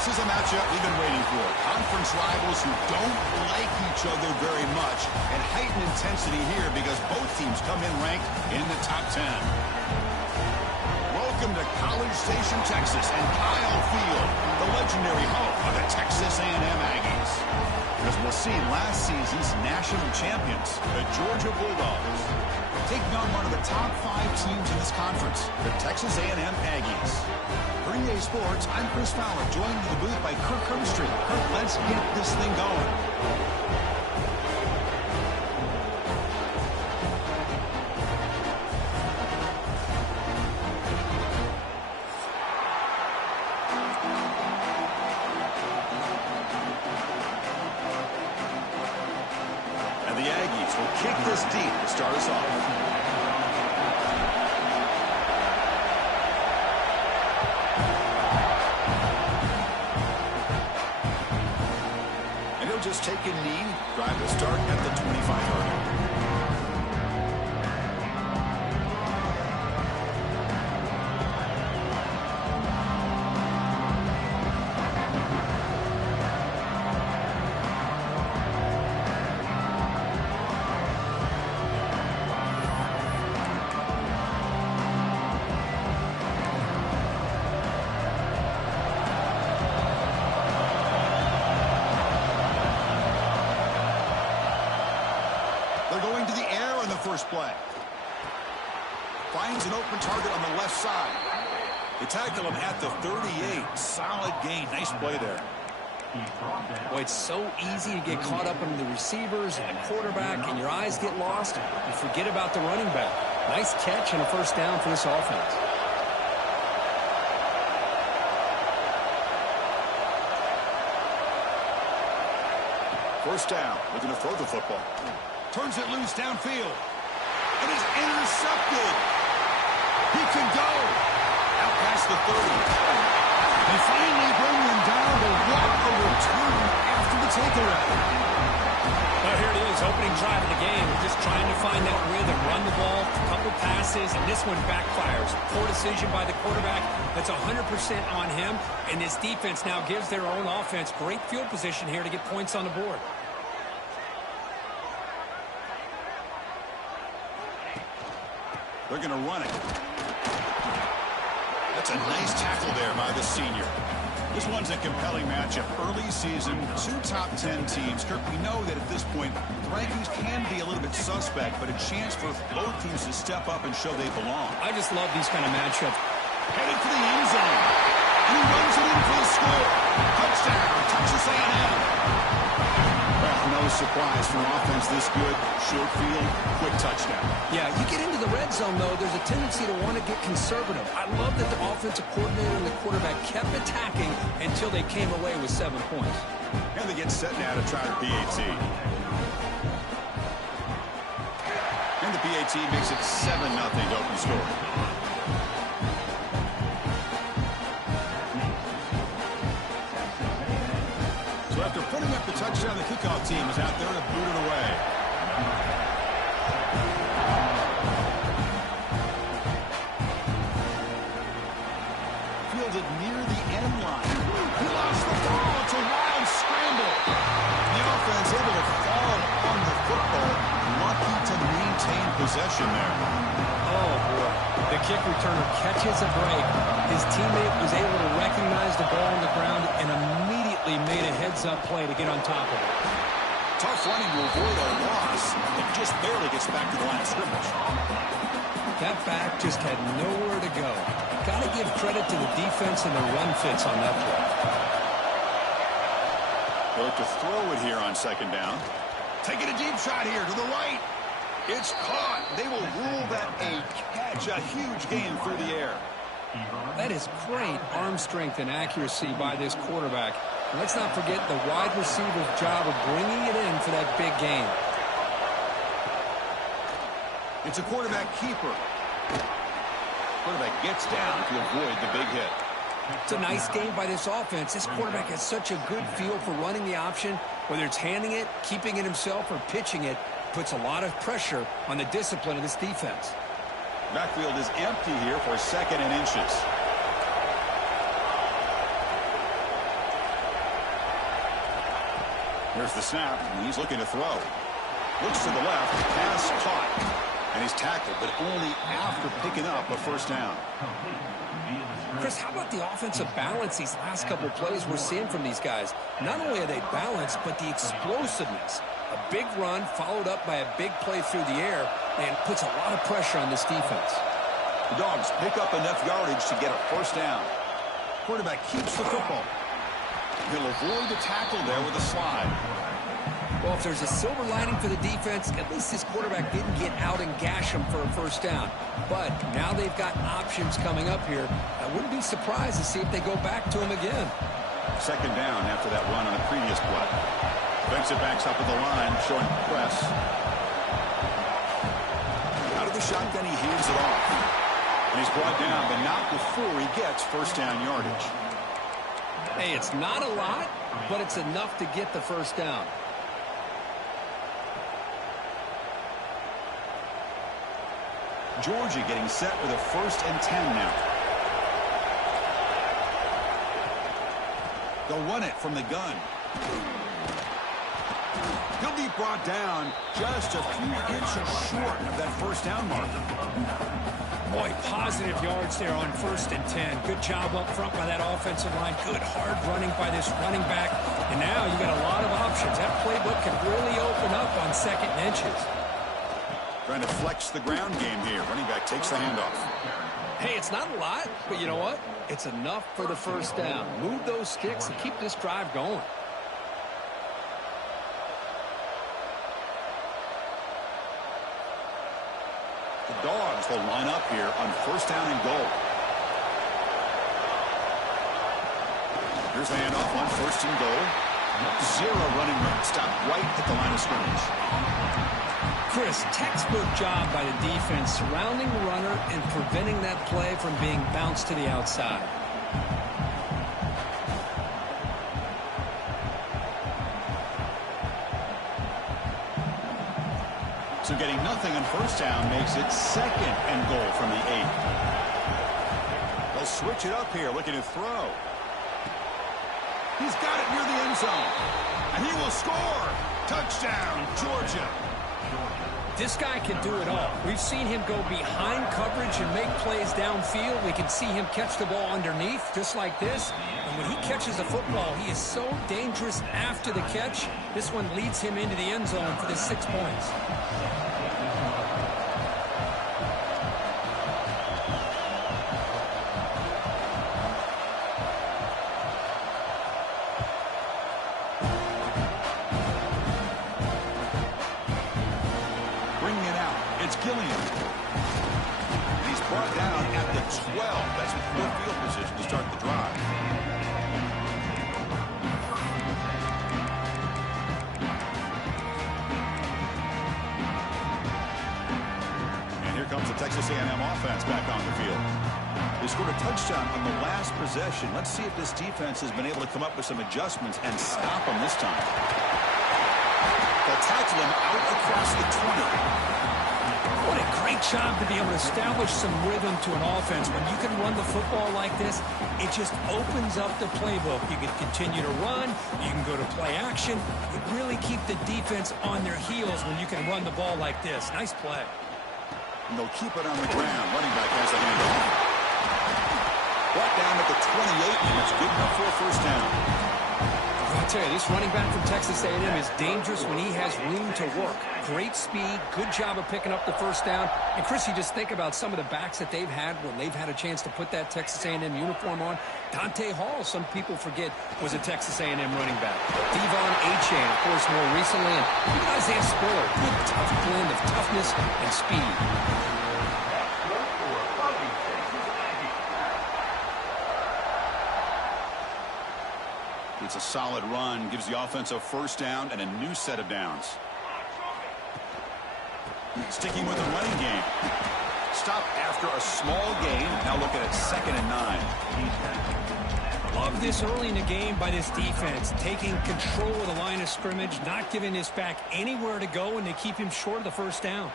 This is a matchup we've been waiting for. Conference rivals who don't like each other very much, and heightened intensity here because both teams come in ranked in the top 10. Welcome to College Station, Texas, and Kyle Field, the legendary home of the Texas A&M Aggies. As we'll see, last season's national champions, the Georgia Bulldogs, taking on one of the top 5 teams in this conference, the Texas A&M Aggies. For EA Sports, I'm Chris Fowler, joined in the booth by Kirk Herbstreit. Kirk, let's get this thing going. And the Aggies will kick this deep to start us off. Just take a knee, drive to start at the 25-yard line. First play. Finds an open target on the left side. They tackle him at the 38. Solid gain. Nice play there. Boy, it's so easy to get caught up in the receivers and the quarterback, and your eyes get lost. You forget about the running back. Nice catch and a first down for this offense. First down. Looking to throw the football. Turns it loose downfield. It is intercepted. He can go. Out past the 30. They finally bring him down to walk the return after the takeaway. Well, here it is, opening drive of the game. Just trying to find that rhythm, run the ball, a couple passes, and this one backfires. Poor decision by the quarterback. That's 100% on him, and this defense now gives their own offense great field position here to get points on the board. They're going to run it. That's a nice tackle there by the senior. This one's a compelling matchup. Early season, 2 top 10 teams. Kirk, we know that at this point, the rankings can be a little bit suspect, but a chance for both teams to step up and show they belong. I just love these kind of matchups. Headed for the end zone. And he runs it in for the score. Touchdown, Texas A&M. Well, no surprise for an offense this good. Short field, quick touchdown. Yeah, you get into the red zone, though, there's a tendency to want to get conservative. I love that the offensive coordinator and the quarterback kept attacking until they came away with 7 points. And they get set now to try the PAT. And the PAT makes it 7-0 to open the score. After putting up the touchdown, the kickoff team is out there to boot it away. Fielded near the end line. He lost the ball. It's a wild scramble. The offense able to fall on the football. Lucky to maintain possession there. Oh, boy. The kick returner catches a break. His teammate was able to recognize the ball on the ground and immediately made a heads-up play to get on top of it. Tough running to avoid a loss. It just barely gets back to the line of scrimmage. That back just had nowhere to go. Got to give credit to the defense and the run fits on that play. They look to throw it here on second down. Taking a deep shot here to the right. It's caught. They will rule that a catch. A huge gain through the air. That is great arm strength and accuracy by this quarterback. And let's not forget the wide receiver's job of bringing it in for that big gain. It's a quarterback keeper. Quarterback gets down to avoid the big hit. It's a nice game by this offense. This quarterback has such a good feel for running the option. Whether it's handing it, keeping it himself, or pitching it, puts a lot of pressure on the discipline of this defense. Backfield is empty here for 2nd and inches. Here's the snap, and he's looking to throw. Looks to the left, pass caught, and he's tackled, but only after picking up a first down. Chris, how about the offensive balance these last couple of plays we're seeing from these guys? Not only are they balanced, but the explosiveness. A big run followed up by a big play through the air and puts a lot of pressure on this defense. The Dogs pick up enough yardage to get a first down. Quarterback keeps the football. He'll avoid the tackle there with a slide. Well, if there's a silver lining for the defense, at least this quarterback didn't get out and gash him for a first down. But now they've got options coming up here. I wouldn't be surprised to see if they go back to him again. Second down after that run on the previous play. Defensive backs up at the line, showing press. Out of the shotgun, he hands it off. And he's brought down, but not before he gets first down yardage. Hey, it's not a lot, but it's enough to get the first down. Georgia getting set with a 1st and 10 now. They'll run it from the gun. He'll be brought down just a few inches short of that first down mark. Boy, positive yards there on 1st and 10. Good job up front by that offensive line. Good hard running by this running back. And now you got a lot of options. That playbook can really open up on 2nd and inches. Trying to flex the ground game here. Running back takes the handoff. Hey, it's not a lot, but you know what? It's enough for the first down. Move those sticks and keep this drive going. The Dogs will line up here on 1st down and goal. Here's the handoff on 1st and goal. 0 running room. Stopped right at the line of scrimmage. Chris, textbook job by the defense surrounding the runner and preventing that play from being bounced to the outside. So getting nothing on 1st down makes it 2nd and goal from the 8. They'll switch it up here, looking to throw. He's got it near the end zone. And he will score. Touchdown, Georgia. This guy can do it all. We've seen him go behind coverage and make plays downfield. We can see him catch the ball underneath, just like this. And when he catches the football, he is so dangerous after the catch. This one leads him into the end zone for the 6 points. Brought down at the 12. That's poor field position to start the drive. And here comes the Texas A&M offense back on the field. They scored a touchdown on the last possession. Let's see if this defense has been able to come up with some adjustments and stop them this time. They'll tackle him out across the 20. What a great job to be able to establish some rhythm to an offense. When you can run the football like this, it just opens up the playbook. You can continue to run. You can go to play action. You really keep the defense on their heels when you can run the ball like this. Nice play. And they'll keep it on the ground. Running back has the handoff. Brought down at the 28, and it's good enough for a first down. I'll tell you, this running back from Texas A&M is dangerous when he has room to work. Great speed, good job of picking up the first down. And, Chris, you just think about some of the backs that they've had when they've had a chance to put that Texas A&M uniform on. Dante Hall, some people forget, was a Texas A&M running back. Devon Achane, of course, more recently. And even Isaiah Spiller, good, tough blend of toughness and speed. It's a solid run, gives the offense a first down and a new set of downs. Sticking with the running game. Stop after a small gain. Now looking at 2nd and 9. Love this early in the game by this defense. Taking control of the line of scrimmage, not giving this back anywhere to go, and they keep him short of the first down.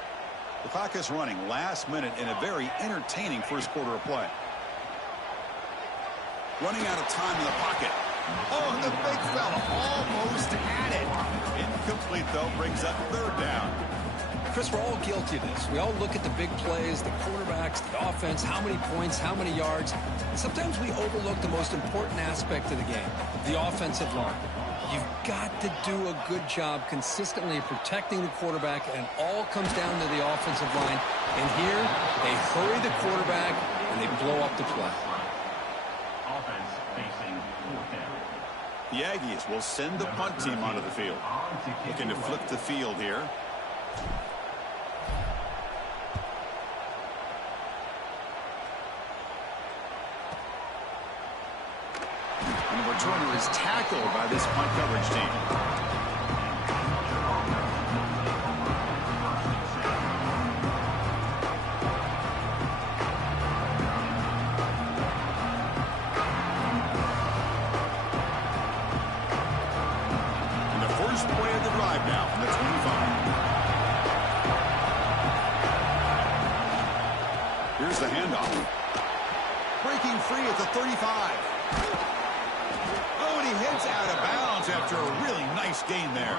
The clock is running last minute in a very entertaining first quarter of play. Running out of time in the pocket. Oh, and the big fella almost had it. Incomplete, though, brings up third down. Chris, we're all guilty of this. We all look at the big plays, the quarterbacks, the offense, how many points, how many yards. And sometimes we overlook the most important aspect of the game, the offensive line. You've got to do a good job consistently protecting the quarterback, and it all comes down to the offensive line. And here, they hurry the quarterback, and they blow up the play. Offense facing fourth down. The Aggies will send the punt team onto the field. Looking to flip the field here. And the returner is tackled by this punt coverage team. And the first play of the drive now from the 25. Here's the handoff. Breaking free at the 35. He hits out of bounds after a really nice gain there.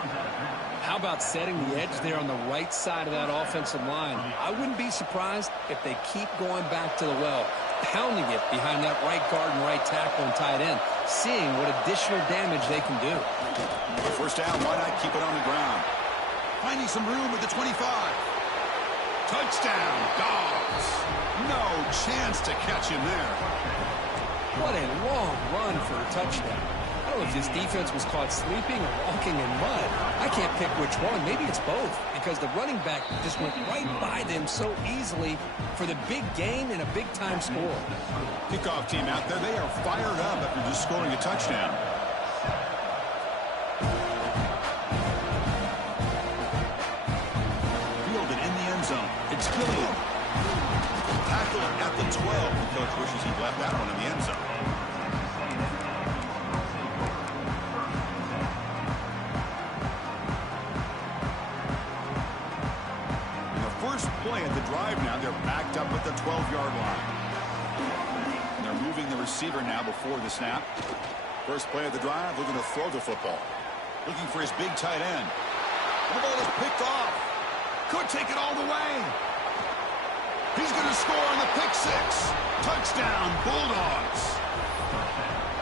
How about setting the edge there on the right side of that offensive line? I wouldn't be surprised if they keep going back to the well, pounding it behind that right guard and right tackle and tight end, seeing what additional damage they can do. First down, why not keep it on the ground? Finding some room at the 25. Touchdown, Dogs. No chance to catch him there. What a long run for a touchdown. I don't know if this defense was caught sleeping or walking in mud. I can't pick which one. Maybe it's both, because the running back just went right by them so easily for the big gain and a big-time score. Kickoff team out there, they are fired up after just scoring a touchdown. Fielded in the end zone. It's Gilliam. Tackle at the 12. The coach wishes he left that one in the end zone. Play at the drive now. They're backed up at the 12-yard line. And they're moving the receiver now before the snap. First play of the drive, looking to throw the football. Looking for his big tight end. And the ball is picked off. Could take it all the way. He's going to score on the pick six. Touchdown, Bulldogs.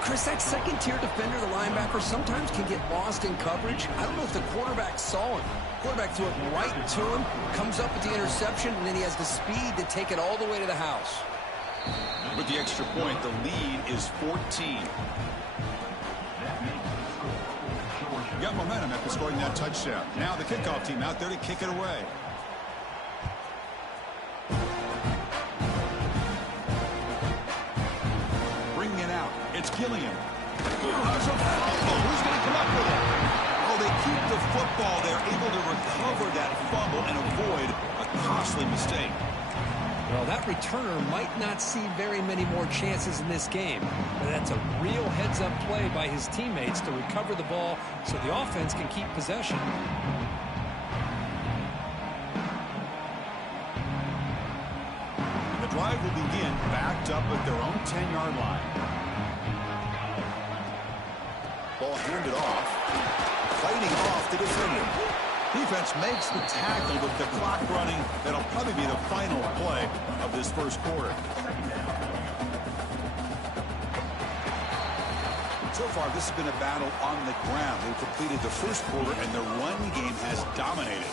Chris, that second-tier defender, the linebacker, sometimes can get lost in coverage. I don't know if the quarterback saw him. Quarterback threw it right to him, comes up with the interception, and then he has the speed to take it all the way to the house. With the extra point, the lead is 14. Got momentum after scoring that touchdown. Now the kickoff team out there to kick it away. Bringing it out. It's Gilliam. There's a fumble. Who's going to come up with it? Oh, they keep the football. They're able to recover that fumble and avoid a costly mistake. Well, that returner might not see very many more chances in this game, but that's a real heads-up play by his teammates to recover the ball so the offense can keep possession. And the drive will begin backed up at their own 10-yard line. Ball handed off. Fighting off the defender. Defense makes the tackle with the clock running. That'll probably be the final play of this first quarter. So far, this has been a battle on the ground. They've completed the first quarter, and the run game has dominated.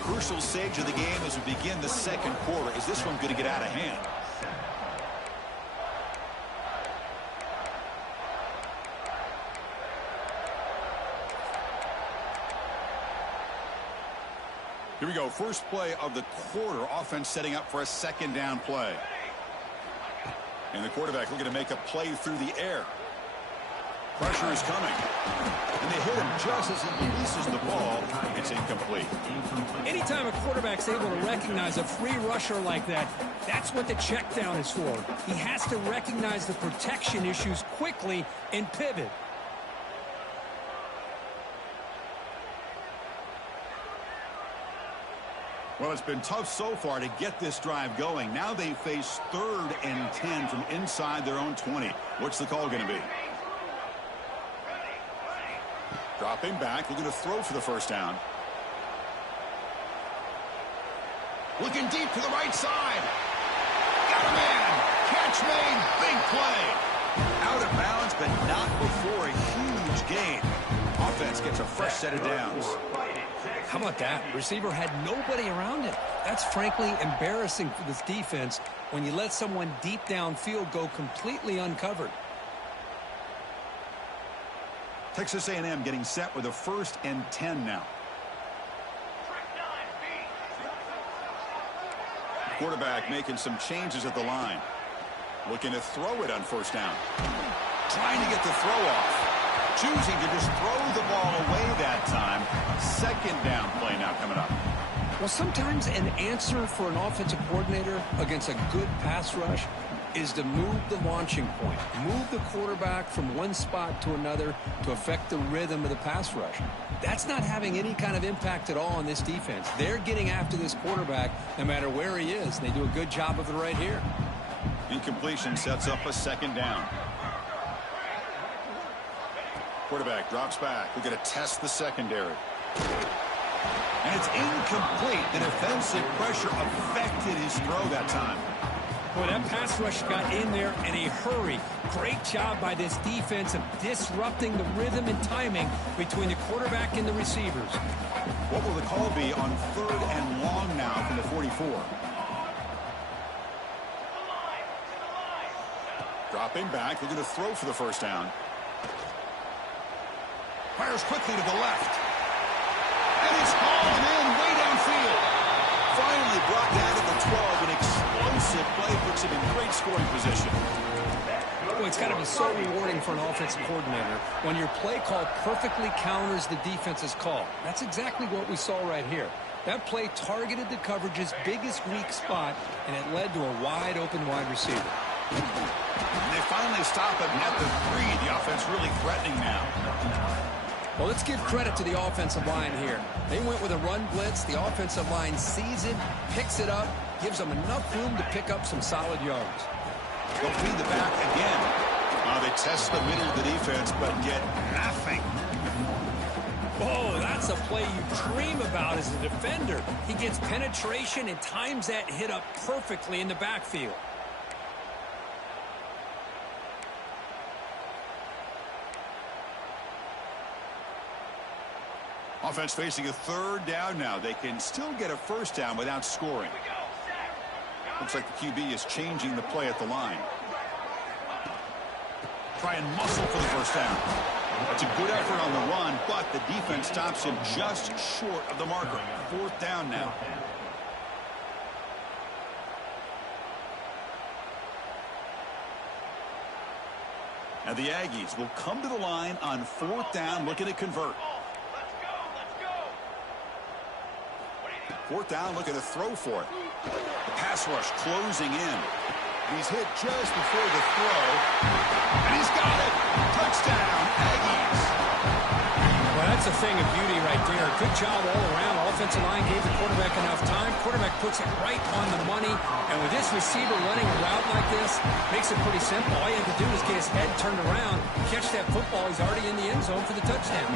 Crucial stage of the game as we begin the second quarter. Is this one going to get out of hand? Here we go. First play of the quarter. Offense setting up for a second down play. And the quarterback looking to make a play through the air. Pressure is coming. And they hit him just as he releases the ball. It's incomplete. Anytime a quarterback's able to recognize a free rusher like that, that's what the check down is for. He has to recognize the protection issues quickly and pivot. Well, it's been tough so far to get this drive going. Now they face 3rd and 10 from inside their own 20. What's the call going to be? Dropping back, looking to throw for the first down. Looking deep to the right side. Got a man. Catch made. Big play. Out of bounds, but not before a huge gain. Offense gets a fresh set of downs. How about that? Receiver had nobody around him. That's frankly embarrassing for this defense when you let someone deep downfield go completely uncovered. Texas A&M getting set with a 1st and 10 now. Quarterback making some changes at the line. Looking to throw it on 1st down. Trying to get the throw off. Choosing to just throw the ball away that time. 2nd down play now coming up. Well, sometimes an answer for an offensive coordinator against a good pass rush is to move the launching point. Move the quarterback from one spot to another to affect the rhythm of the pass rush. That's not having any kind of impact at all on this defense. They're getting after this quarterback no matter where he is. They do a good job of it right here. Incompletion sets up a 2nd down. Quarterback drops back. We're going to test the secondary. And it's incomplete. The defensive pressure affected his throw that time. Boy, that pass rush got in there in a hurry. Great job by this defense of disrupting the rhythm and timing between the quarterback and the receivers. What will the call be on 3rd and long now from the 44? Dropping back. They're going to throw for the first down. Fires quickly to the left. And it's hauled in way downfield. Finally brought down at the 12. An explosive play puts him in great scoring position. Well, it's got to be so rewarding for an offensive coordinator when your play call perfectly counters the defense's call. That's exactly what we saw right here. That play targeted the coverage's biggest weak spot, and it led to a wide-open wide receiver. And they finally stop him at the 3. The offense really threatening now. Well, let's give credit to the offensive line here. They went with a run blitz. The offensive line sees it, picks it up, gives them enough room to pick up some solid yards. They'll feed the back again. They test the middle of the defense, but get nothing. Oh, that's a play you dream about as a defender. He gets penetration and times that hit up perfectly in the backfield. Offense facing a 3rd down now. They can still get a 1st down without scoring. Looks like the QB is changing the play at the line. Try and muscle for the 1st down. That's a good effort on the run, but the defense stops him just short of the marker. 4th down now. And the Aggies will come to the line on 4th down, looking to convert. 4th down, looking to throw for it. The pass rush closing in. He's hit just before the throw. And he's got it. Touchdown, Aggies. Well, that's a thing of beauty right there. Good job all around. Offensive line gave the quarterback enough time. Quarterback puts it right on the money. And with this receiver running a route like this, makes it pretty simple. All you have to do is get his head turned around, catch that football. He's already in the end zone for the touchdown.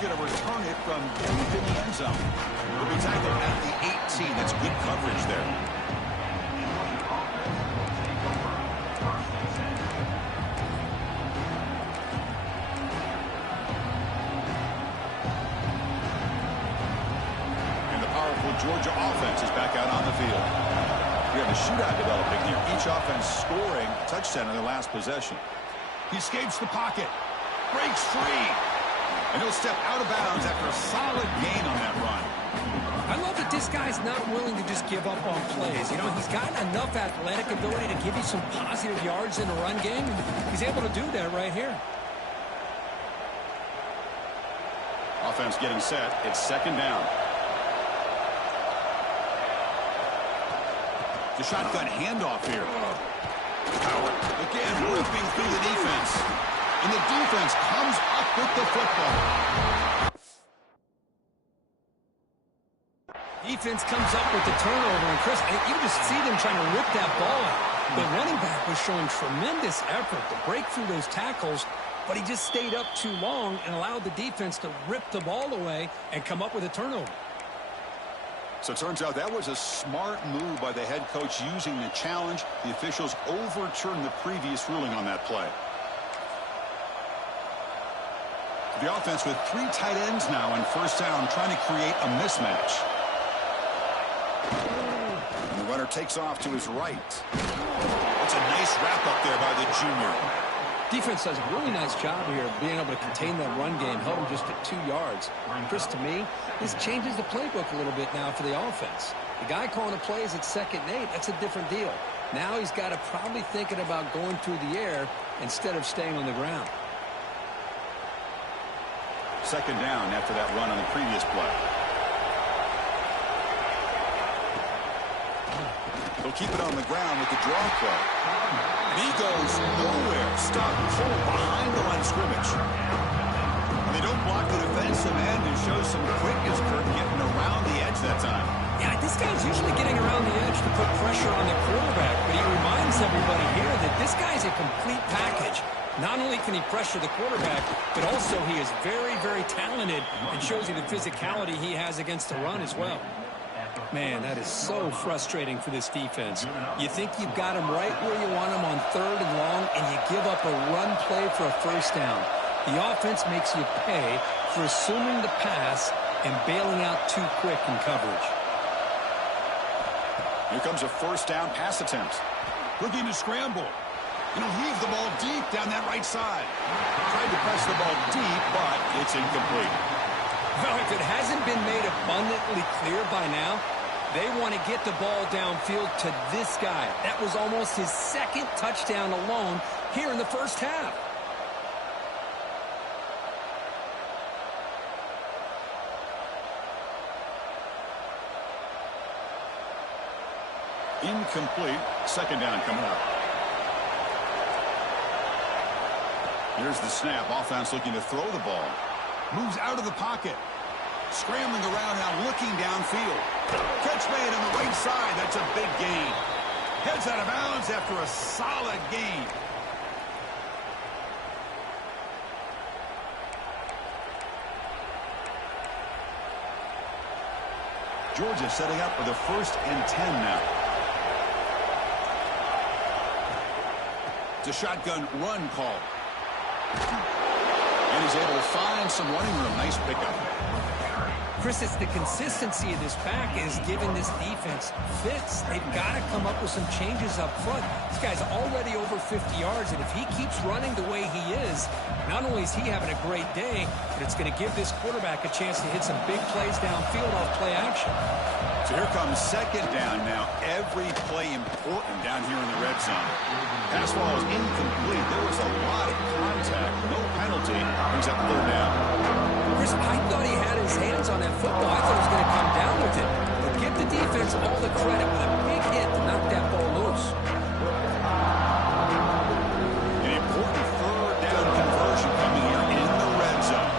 Going to return it from deep in the end zone. Will be tackled at the 18. That's good coverage there. And the powerful Georgia offense is back out on the field. We have a shootout developing here. Each offense scoring a touchdown in their last possession. He escapes the pocket. Breaks free. And he'll step out of bounds after a solid gain on that run. I love that this guy's not willing to just give up on plays. You know, he's got enough athletic ability to give you some positive yards in the run game, and he's able to do that right here. Offense getting set. It's 2nd down. The shotgun handoff here. Howard again ripping through the defense. And the defense comes up with the football. Defense comes up with the turnover, and Chris, you can just see them trying to rip that ball out. The running back was showing tremendous effort to break through those tackles, but he just stayed up too long and allowed the defense to rip the ball away and come up with a turnover. So it turns out that was a smart move by the head coach using the challenge. The officials overturned the previous ruling on that play. The offense with 3 tight ends now on first down, trying to create a mismatch. And the runner takes off to his right. It's a nice wrap up there by the junior. Defense does a really nice job here of being able to contain that run game, held him just at 2 yards. Chris, to me, this changes the playbook a little bit now for the offense. The guy calling the plays at 2nd and 8, that's a different deal. Now he's got to probably thinking about going through the air instead of staying on the ground. 2nd down after that run on the previous play. He'll keep it on the ground with the draw play. And he goes nowhere. Stop full behind the line of scrimmage. And they don't block the defensive end and show some quickness, Kurt, getting around the edge that time. Yeah, this guy's usually getting around the edge to put pressure on the quarterback, but he reminds everybody here that this guy's a complete package. Not only can he pressure the quarterback, but also he is very, very talented and shows you the physicality he has against the run as well. Man, that is so frustrating for this defense. You think you've got him right where you want him on 3rd and long, and you give up a run play for a first down. The offense makes you pay for assuming the pass and bailing out too quick in coverage. Here comes a first down pass attempt. Looking to scramble. And he'll heave the ball deep down that right side. Tried to press the ball deep, but it's incomplete. Well, if it hasn't been made abundantly clear by now, they want to get the ball downfield to this guy. That was almost his 2nd touchdown alone here in the first half. Incomplete. 2nd down coming up. Here's the snap. Offense looking to throw the ball. Moves out of the pocket. Scrambling around now, looking downfield. Catch made on the right side. That's a big gain. Heads out of bounds after a solid gain. Georgia setting up for the 1st and 10 now. It's a shotgun run call. And he's able to find some running room. Nice pickup. Chris, it's the consistency of this pack is giving this defense fits. They've got to come up with some changes up front. This guy's already over 50 yards, and if he keeps running the way he is, not only is he having a great day, but it's going to give this quarterback a chance to hit some big plays downfield off play action. So here comes 2nd down now. Every play important down here in the red zone. Pass ball is incomplete. There was a lot of contact. No penalty. Brings up 3rd down. Chris, I thought he had his hands on that football. I thought he was going to come down with it. But give the defense all the credit with a big hit to knock that ball loose. An important 3rd down conversion coming here in the red zone.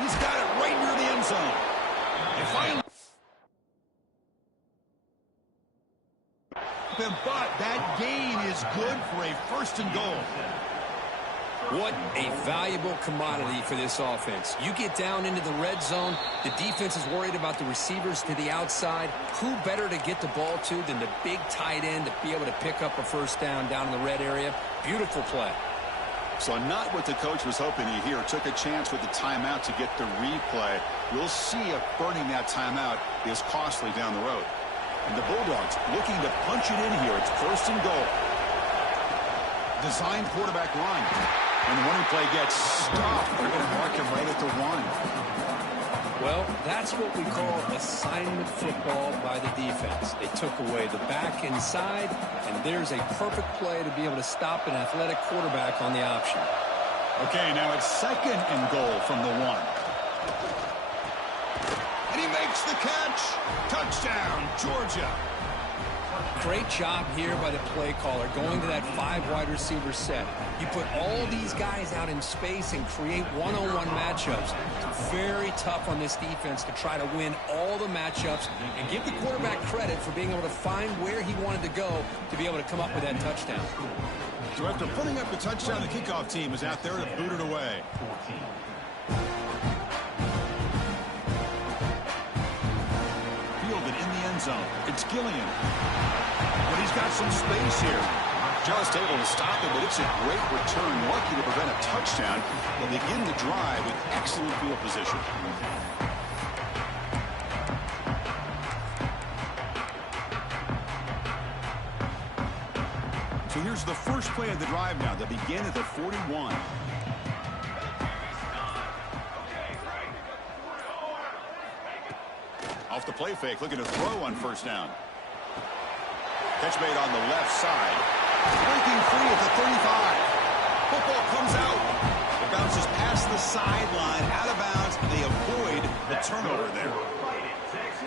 He's got it right near the end zone. And finally. But that gain is good for a 1st and goal. What a valuable commodity for this offense. You get down into the red zone, the defense is worried about the receivers to the outside. Who better to get the ball to than the big tight end to be able to pick up a first down in the red area? Beautiful play. So not what the coach was hoping to hear. Took a chance with the timeout to get the replay. We'll see if burning that timeout is costly down the road. And the Bulldogs looking to punch it in here. It's 1st and goal. Designed quarterback run. And the running play gets stopped. They're going to mark him right at the 1. Well, that's what we call assignment football by the defense. They took away the back inside, and there's a perfect play to be able to stop an athletic quarterback on the option. Okay, now it's 2nd and goal from the 1. And he makes the catch. Touchdown, Georgia. Great job here by the play caller, going to that 5 wide receiver set. You put all these guys out in space and create one-on-one matchups. It's very tough on this defense to try to win all the matchups and give the quarterback credit for being able to find where he wanted to go to be able to come up with that touchdown. So after putting up the touchdown, the kickoff team is out there to boot it away. Fielded in the end zone. It's Gillian. But he's got some space here. Just able to stop it, but it's a great return. Lucky to prevent a touchdown. They'll begin the drive with excellent field position. So here's the first play of the drive now. They begin at the 41. Off the play fake, looking to throw on first down. Catch made on the left side. Breaking free at the 35. Football comes out. It bounces past the sideline, out of bounds. They avoid the turnover there.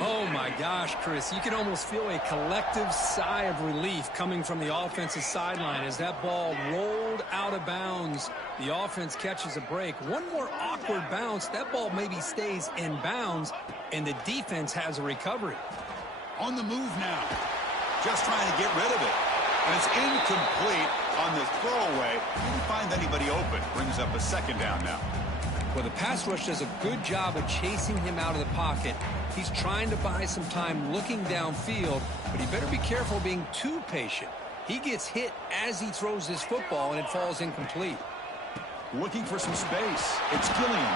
Oh my gosh, Chris, you can almost feel a collective sigh of relief coming from the offensive sideline as that ball rolled out of bounds. The offense catches a break. One more awkward bounce, that ball maybe stays in bounds, and the defense has a recovery. On the move now. Just trying to get rid of it. And it's incomplete on the throwaway. Didn't find anybody open. Brings up a second down now. Well, the pass rush does a good job of chasing him out of the pocket. He's trying to buy some time looking downfield, but he better be careful being too patient. He gets hit as he throws this football, and it falls incomplete. Looking for some space. It's Gillian.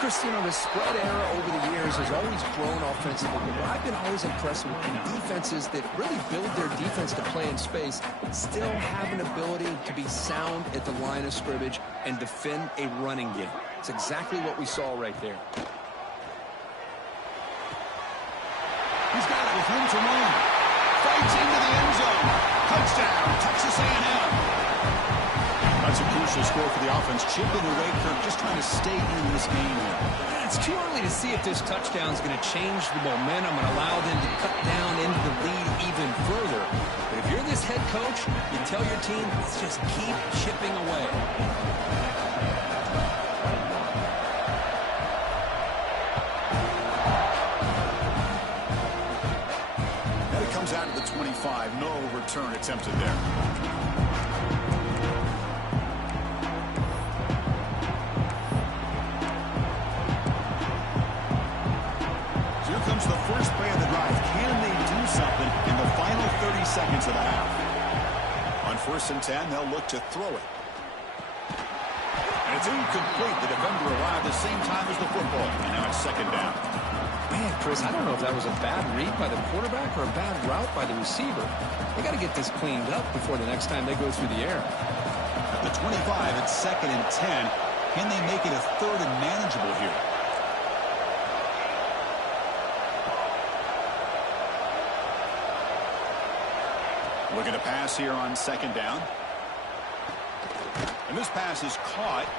Chris, you know, the spread era over the years has always grown offensively, but I've been always impressed with defenses that really build their defense to play in space, still have an ability to be sound at the line of scrimmage and defend a running game. It's exactly what we saw right there. He's got it with room to run. Fights into the end zone. Touchdown, Texas A&M. That's a crucial score for the offense. Chipping away, Kirk, just trying to stay in this game here. It's too early to see if this touchdown is going to change the momentum and allow them to cut down into the lead even further. But if you're this head coach, you tell your team, let's just keep chipping away. And it comes out of the 25. No return attempted there. Comes the first play of the drive. Can they do something in the final 30 seconds of the half? On 1st and 10, they'll look to throw it. And it's incomplete. The defender arrived at the same time as the football. And now it's 2nd down. Man, Chris, I don't know if that was a bad read by the quarterback or a bad route by the receiver. They got to get this cleaned up before the next time they go through the air. At the 25, it's 2nd and 10. Can they make it a 3rd and manageable here? Looking to pass here on 2nd down. And this pass is caught.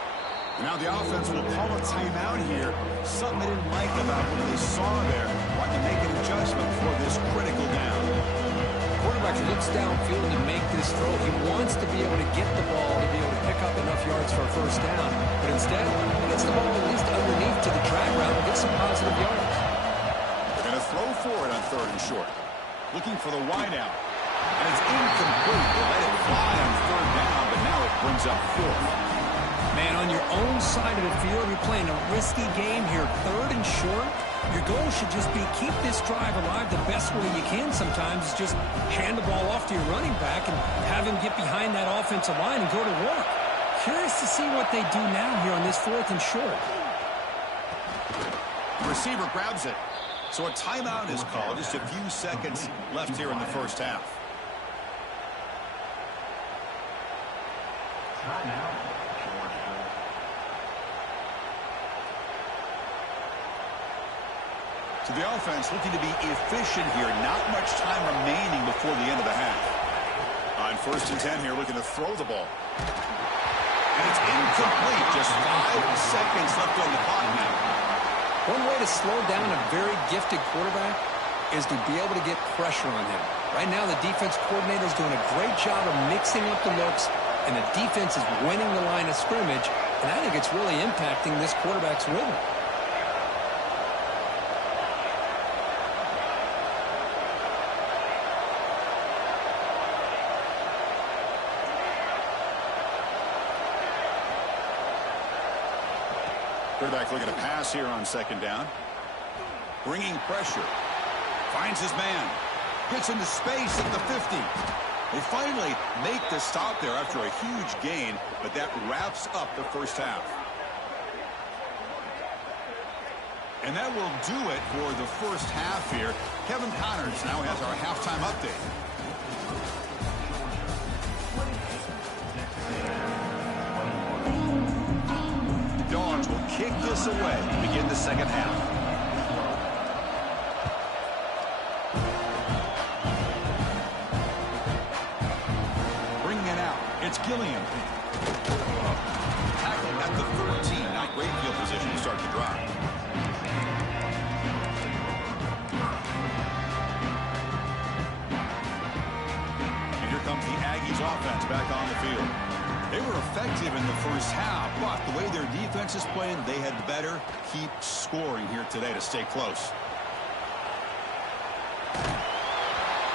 And now the offense will call a timeout here. Something they didn't like about what they saw there. Want to make an adjustment for this critical down. Quarterback looks downfield to make this throw. He wants to be able to get the ball to be able to pick up enough yards for a 1st down. But instead, he gets the ball at least underneath to the drag route and gets some positive yards. They're going to throw for it on 3rd and short. Looking for the wide out. And it's incomplete. They let it fly on 3rd down, but now it brings up 4th. Man, on your own side of the field, you're playing a risky game here. 3rd and short. Your goal should just be keep this drive alive the best way you can sometimes. Is just hand the ball off to your running back and have him get behind that offensive line and go to work. Curious to see what they do now here on this 4th and short. The receiver grabs it. So a timeout is called. Just a few seconds left here in the 1st half. So the offense looking to be efficient here. Not much time remaining before the end of the half. On 1st and 10 here, looking to throw the ball. And it's incomplete. Just 5 seconds left on the clock now. One way to slow down a very gifted quarterback is to be able to get pressure on him. Right now, the defense coordinator is doing a great job of mixing up the looks, and the defense is winning the line of scrimmage, and I think it's really impacting this quarterback's rhythm. Quarterback looking to pass here on second down. Bringing pressure. Finds his man. Gets into space at the 50. They finally make the stop there after a huge gain, but that wraps up the first half. And that will do it for the first half here. Kevin Connors now has our halftime update. The Dogs will kick this away to begin the second half. It's Gilliam. Tackled at the 13. Now great field position to start the drive. And here comes the Aggies offense back on the field. They were effective in the first half, but the way their defense is playing, they had better keep scoring here today to stay close.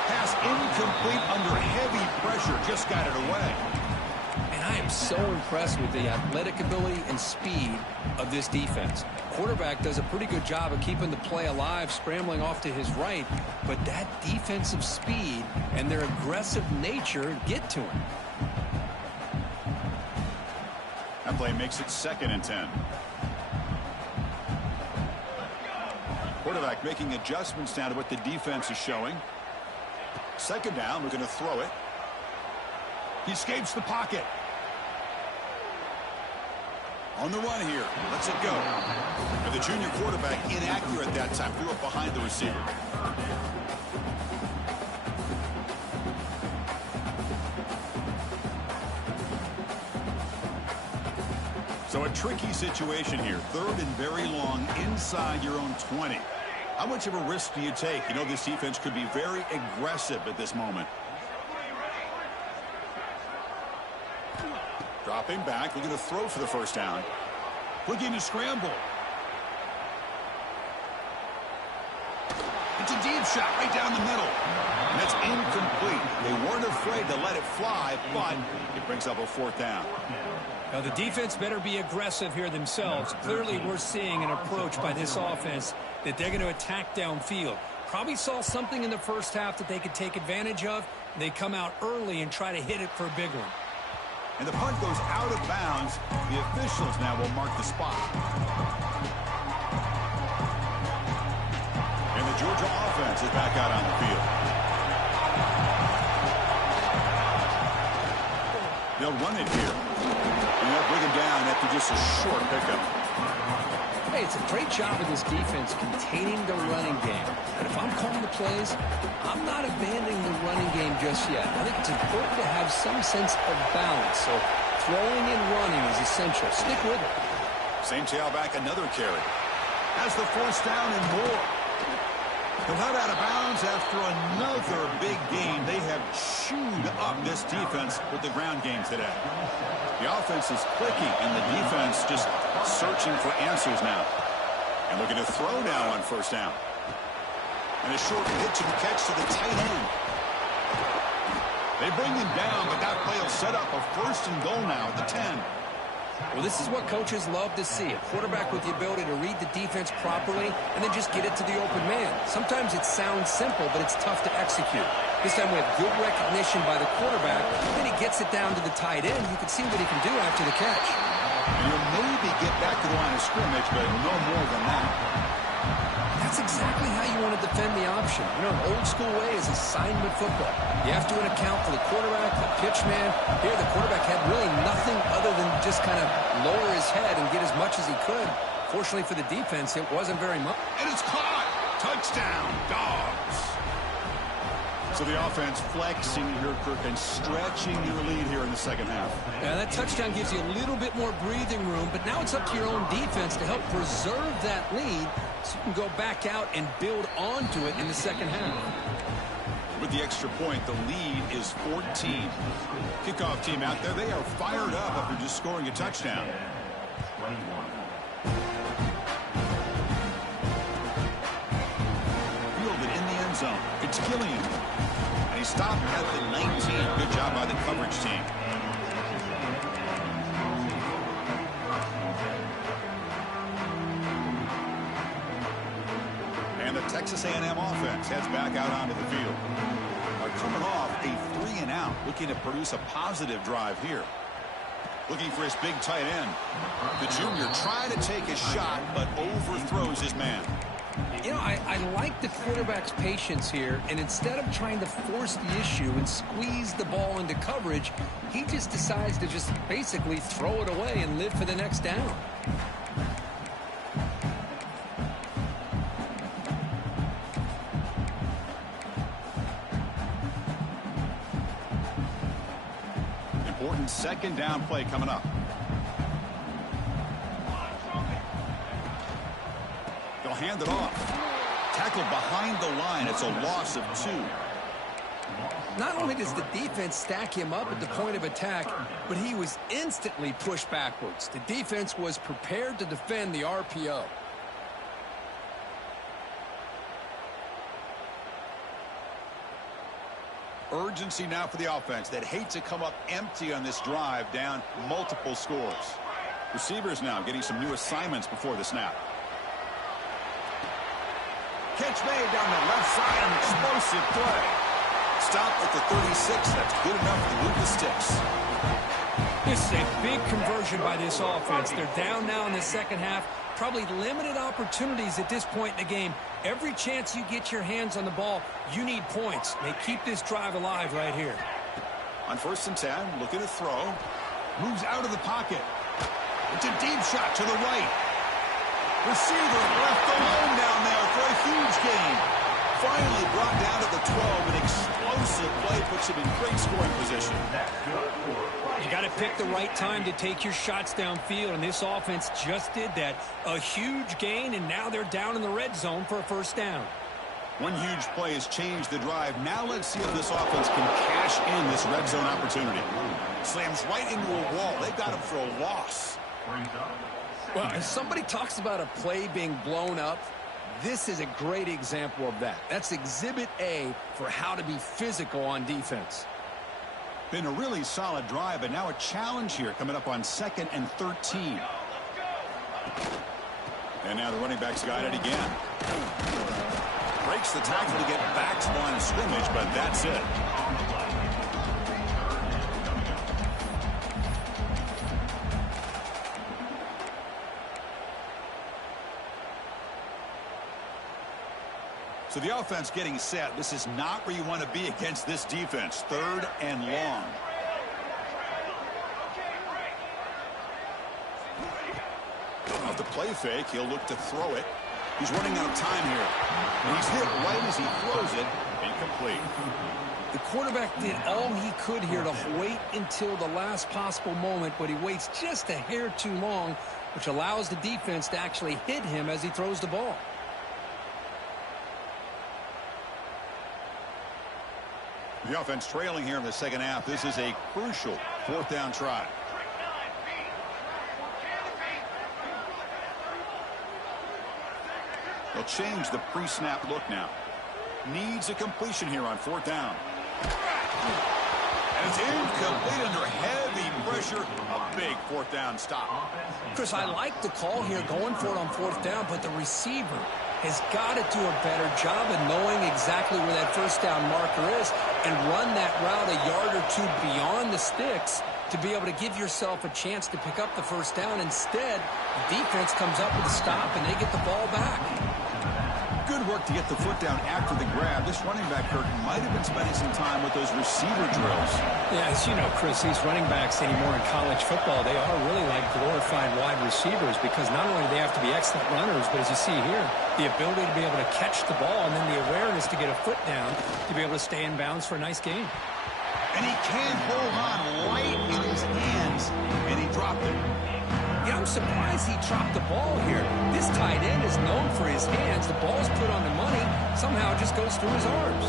Pass incomplete under heavy pressure. Just got it away. And I am so impressed with the athletic ability and speed of this defense. Quarterback does a pretty good job of keeping the play alive, scrambling off to his right, but that defensive speed and their aggressive nature get to him. That play makes it 2nd and 10. Quarterback making adjustments now to what the defense is showing. Second down, we're going to throw it. He escapes the pocket. On the run here. Lets it go. And the junior quarterback inaccurate that time. Threw it behind the receiver. So a tricky situation here. 3rd and very long inside your own 20. How much of a risk do you take? You know this defense could be very aggressive at this moment. Dropping back, looking to throw for the first down. Looking to scramble. It's a deep shot right down the middle. And that's incomplete. They weren't afraid to let it fly, but it brings up a 4th down. Now the defense better be aggressive here themselves. Clearly we're seeing an approach by this offense that they're going to attack downfield. Probably saw something in the first half that they could take advantage of. They come out early and try to hit it for a big one. And the punt goes out of bounds. The officials now will mark the spot. And the Georgia offense is back out on the field. They'll run it here. And they'll bring him down after just a short pickup. Hey, it's a great job of this defense containing the running game. And if I'm calling the plays, I'm not abandoning the running game just yet. I think it's important to have some sense of balance. So throwing and running is essential. Stick with it. Same tailback, another carry. Has the 4th down and more. He'll head out of bounds after another big game. They have chewed up this defense with the ground game today. The offense is clicking, and the defense just searching for answers now. And looking to throw now on 1st down. And a short pitch and catch to the tight end. They bring him down, but that play will set up a 1st and goal now at the 10. Well, this is what coaches love to see. A quarterback with the ability to read the defense properly and then just get it to the open man. Sometimes it sounds simple, but it's tough to execute. This time we have good recognition by the quarterback. Then he gets it down to the tight end. You can see what he can do after the catch. And you'll maybe get back to the line of scrimmage, but no more than that. That's exactly how you want to defend the option. You know, an old-school way is assignment football. You have to account for the quarterback, the pitch man. Here, the quarterback had really nothing other than just kind of lower his head and get as much as he could. Fortunately for the defense, it wasn't very much. And it's caught. Touchdown, Dogs. So the offense flexing here, Kirk, and stretching your lead here in the second half. Yeah, that touchdown gives you a little bit more breathing room, but now it's up to your own defense to help preserve that lead so you can go back out and build onto it in the second half. With the extra point, the lead is 14. Kickoff team out there, they are fired up after just scoring a touchdown. 21. Fielded in the end zone. It's Gilliam. And he stopped at the 19. Good job by the coverage team. And the Texas A&M offense heads back out onto the field. Are coming off a 3-and-out, looking to produce a positive drive here. Looking for his big tight end. The junior trying to take a shot, but overthrows his man. You know, I like the quarterback's patience here, and instead of trying to force the issue and squeeze the ball into coverage, he just decides to just basically throw it away and live for the next down. Important second down play coming up. They'll hand it off. Tackled behind the line. It's a loss of 2. Not only does the defense stack him up at the point of attack, but he was instantly pushed backwards. The defense was prepared to defend the RPO. Urgency now for the offense that hate to come up empty on this drive, down multiple scores. Receivers now getting some new assignments before the snap. Catch made down the left side, an explosive play. Stop at the 36. That's good enough to move the sticks. This is a big conversion by this offense. They're down now in the second half. Probably limited opportunities at this point in the game. Every chance you get your hands on the ball, you need points. They keep this drive alive right here. On 1st and 10, looking to throw. Moves out of the pocket. It's a deep shot to the right. Receiver left alone down there for a huge gain. Finally brought down to the 12. An explosive play puts him in great scoring position. You got to pick the right time to take your shots downfield, and this offense just did that. A huge gain, and now they're down in the red zone for a first down. One huge play has changed the drive. Now let's see if this offense can cash in this red zone opportunity. Slams right into a wall. They've got him for a loss. Well, if somebody talks about a play being blown up, this is a great example of that. That's Exhibit A for how to be physical on defense. Been a really solid drive, but now a challenge here coming up on 2nd and 13. And now the running back's got it again. Breaks the tackle to get back to the line of scrimmage, but that's it. So the offense getting set. This is not where you want to be against this defense. 3rd and long. Off the play fake, he'll look to throw it. He's running out of time here. And he's hit right as he throws it. Incomplete. The quarterback did all he could here to wait until the last possible moment, but he waits just a hair too long, which allows the defense to actually hit him as he throws the ball. The offense trailing here in the second half. This is a crucial 4th down try. They'll change the pre-snap look now. Needs a completion here on 4th down. And it's incomplete under heavy pressure. A big 4th down stop. Chris, I like the call here going for it on 4th down, but the receiver has got to do a better job of knowing exactly where that first down marker is and run that route a yard or 2 beyond the sticks to be able to give yourself a chance to pick up the first down. Instead, the defense comes up with a stop and they get the ball back. Good work to get the foot down after the grab. This running back, Kirk, might have been spending some time with those receiver drills. Yeah, as you know, Chris, these running backs anymore in college football, they are really like glorified wide receivers because not only do they have to be excellent runners, but as you see here, the ability to be able to catch the ball and then the awareness to get a foot down to be able to stay in bounds for a nice gain. And he can't hold on right in his hands, and he dropped it. Yeah, I'm surprised he dropped the ball here. This tight end is known for his hands. The ball's put on the money. Somehow it just goes through his arms.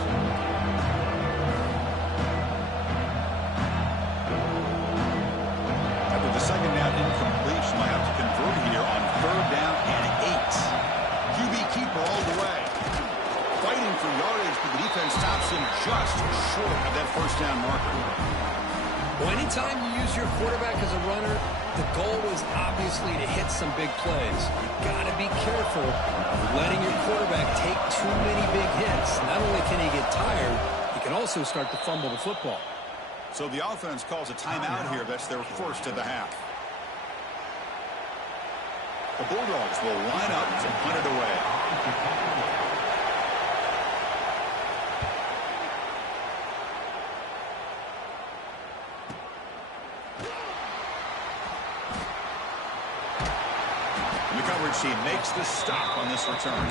just short of that first down marker. Well, anytime you use your quarterback as a runner, the goal is obviously to hit some big plays. You've got to be careful letting your quarterback take too many big hits. Not only can he get tired, he can also start to fumble the football. So the offense calls a timeout here. That's their first of the half. The Bulldogs will line up to punt it away. The coverage team makes the stop on this return.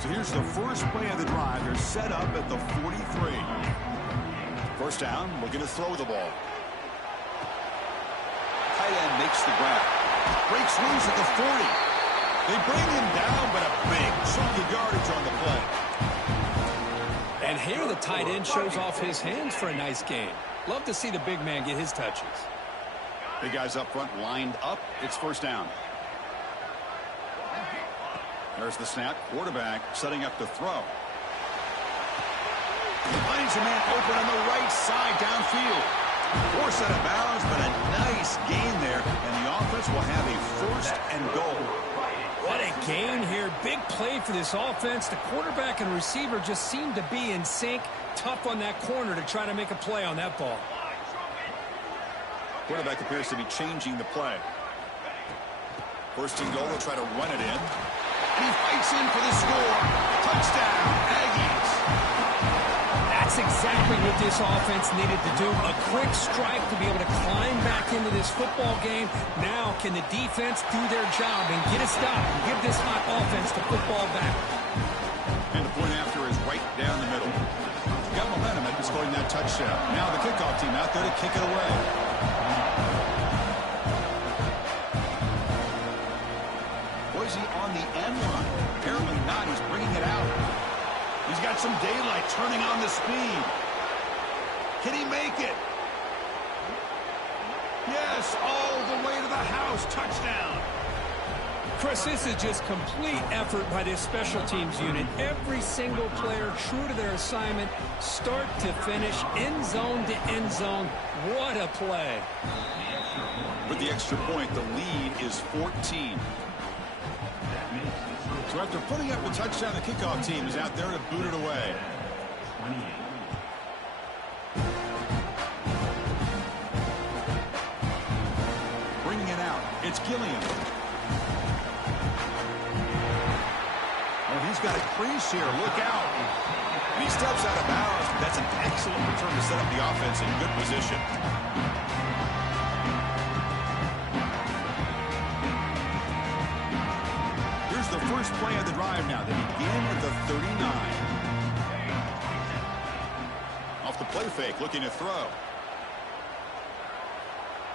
So here's the first play of the drive. They're set up at the 43. First down, looking to throw the ball. Tight end makes the grab. Breaks loose at the 40. They bring him down, but a big chunk of yardage on the play. And here the tight end shows off his hands for a nice gain. Love to see the big man get his touches. Big guys up front lined up. It's first down. There's the snap. Quarterback setting up to throw. Finds a man open on the right side downfield. Force out of bounds, but a nice gain there, and the offense will have a first and goal. What a gain here. Big play for this offense. The quarterback and receiver just seem to be in sync. Tough on that corner to try to make a play on that ball. Quarterback appears to be changing the play. First and goal, they'll try to run it in. And he fights in for the score. Touchdown, Aggies. That's exactly what this offense needed to do. A quick strike to be able to climb back into this football game. Now can the defense do their job and get a stop and give this hot offense the football back? And the point after is right down the middle. Got momentum after scoring that touchdown. Now the kickoff team out there to kick it away. Was he on the end line? Apparently not. He's bringing it out. He's got some daylight, turning on the speed. Can he make it? Yes, all the way to the house. Touchdown. Chris, this is just complete effort by this special teams unit. Every single player true to their assignment, start to finish, end zone to end zone. What a play. With the extra point, the lead is 14. So after putting up a touchdown, the kickoff team is out there to boot it away. Bringing it out, it's Gilliam. Oh, he's got a crease here. Look out. And he steps out of bounds. That's an excellent return to set up the offense in good position. The first play of the drive now. They begin at the 39. Off the play fake, looking to throw.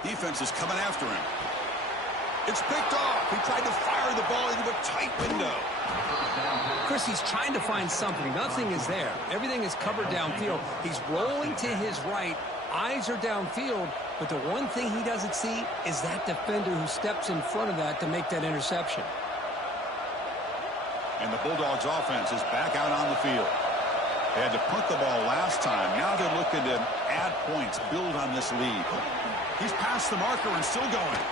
Defense is coming after him. It's picked off. He tried to fire the ball into a tight window. Chris, he's trying to find something. Nothing is there. Everything is covered downfield. He's rolling to his right. Eyes are downfield. But the one thing he doesn't see is that defender who steps in front of that to make that interception. And the Bulldogs offense is back out on the field. They had to punt the ball last time. Now they're looking to add points, build on this lead. He's past the marker and still going.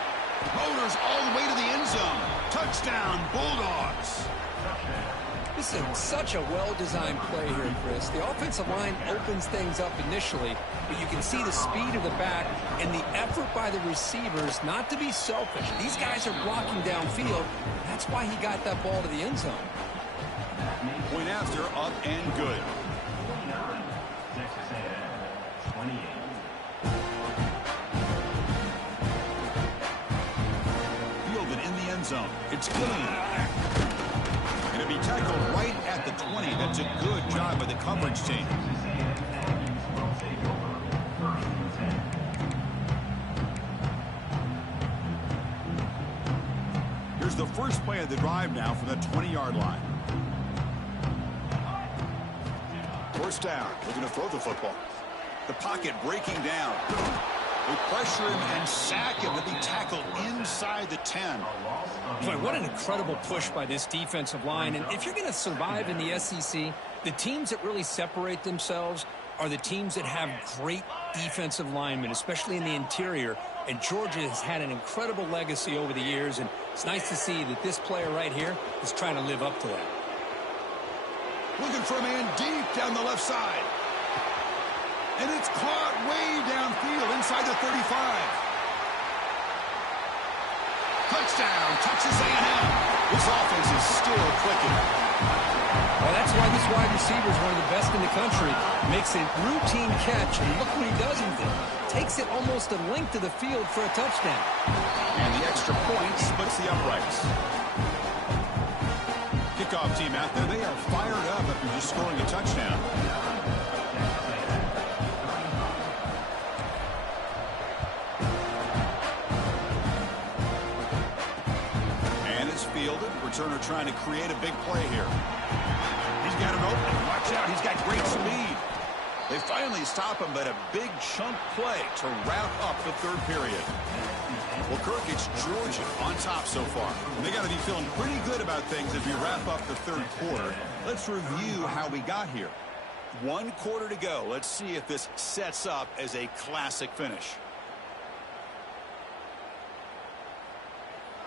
Motors all the way to the end zone. Touchdown, Bulldogs. This is such a well-designed play here, Chris. The offensive line opens things up initially, but you can see the speed of the back and the effort by the receivers not to be selfish. These guys are blocking downfield. That's why he got that ball to the end zone. Point after, up and good. 28. Fielded in the end zone. It's Gillian. And it'll be tackled right at the 20. That's a good job by the coverage team. Here's the first play of the drive now from the 20-yard line. First down, looking to throw the football. The pocket breaking down. They pressure him and sack him to be tackled inside the 10. Boy, what an incredible push by this defensive line. And if you're going to survive in the SEC, the teams that really separate themselves are the teams that have great defensive linemen, especially in the interior. And Georgia has had an incredible legacy over the years, and it's nice to see that this player right here is trying to live up to that. Looking for a man deep down the left side. And it's caught way downfield inside the 35. Touchdown, Texas A&M. This offense is still clicking. Well, that's why this wide receiver is one of the best in the country. Makes a routine catch, and look what he does with it. Takes it almost a length of the field for a touchdown. And the extra point splits the uprights. Kickoff team out there, they are fired up after just scoring a touchdown. And it's fielded. Returner trying to create a big play here. He's got it open. Watch out, he's got great speed. They finally stop him, but a big chunk play to wrap up the third period. Well, Kirk, it's Georgia on top so far. They got to be feeling pretty good about things as we wrap up the third quarter. Let's review how we got here. 1 quarter to go. Let's see if this sets up as a classic finish.